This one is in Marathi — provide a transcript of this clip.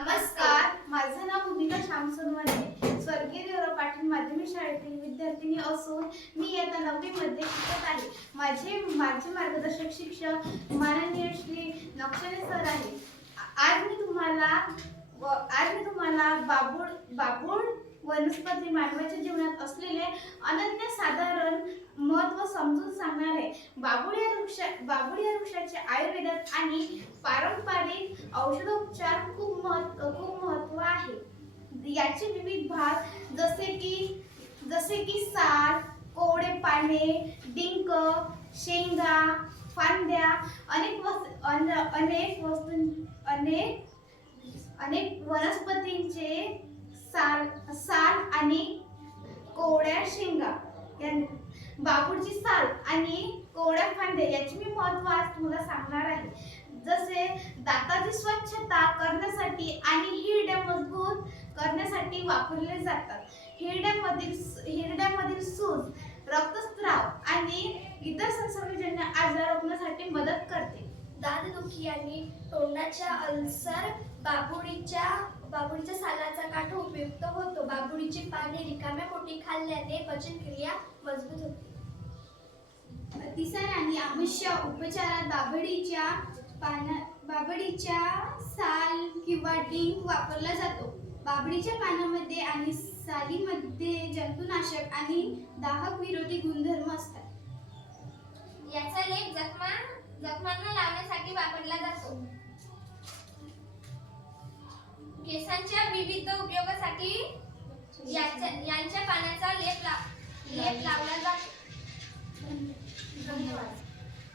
नमस्कार, माझं नाव भूमिका श्याम सोनवणे, स्वर्गीय देवराव पाटील माध्यमिक शाळेतील विद्यार्थिनी असून मी इयत्ता 9वी मध्ये शिकत आहे. माझे मार्गदर्शक शिक्षक माननीय श्री नक्षरे सर आहे. आज मी तुम्हाला बाभूळ वनस्पती मानवाच्या जीवनात असलेले अनन्यसाधारण महत्त्व समजून सांगणार आहे. बाभूळ या वृक्षाचे आयुर्वेदात आणि पारंपरिक औषधोपचार खूप महत्त्व आहे. याचे विविध भाग जसे की साल, कोवळे पाने, डिंक, शेंगा, फांद्या, अनेक वनस्पतींचे साल आणि कोवळ्या शेंगा, बाभूळची साल आणि कोवळ्या फांद्या याचे मी महत्त्व आज तुम्हाला सांगणार आहे. जसे दाताची स्वच्छता करण्यासाठी आणि हिरड्या मजबूत करण्यासाठी वापरले जातात. हिरड्यामधील सूज, रक्तस्राव आणि इतर संसर्गजन्य आजार रोखण्यासाठी मदत करते. दातदुखी आणि तोंडाच्या अल्सर बाभुळीच्या सालाचा काढा उपयुक्त होतो. बाभुळीची पाने रिकाम्या पोटी खाल्ल्याने पचनक्रिया मजबूत होते. अतिसार आणि आमुष्य उपचारात बाभळीच्या साल किंवा डिंक वापरला जातो. बाभळीच्या पानांमध्ये आणि सालीमध्ये जंतुनाशक आणि दाहक विरोधी गुणधर्म असतात. याचा लेप जखमांना लावण्यासाठी वापरला जातो. केसांच्या विविध उपयोगासाठी यांच्या पानाचा लेप लावला जातो. धन्यवाद.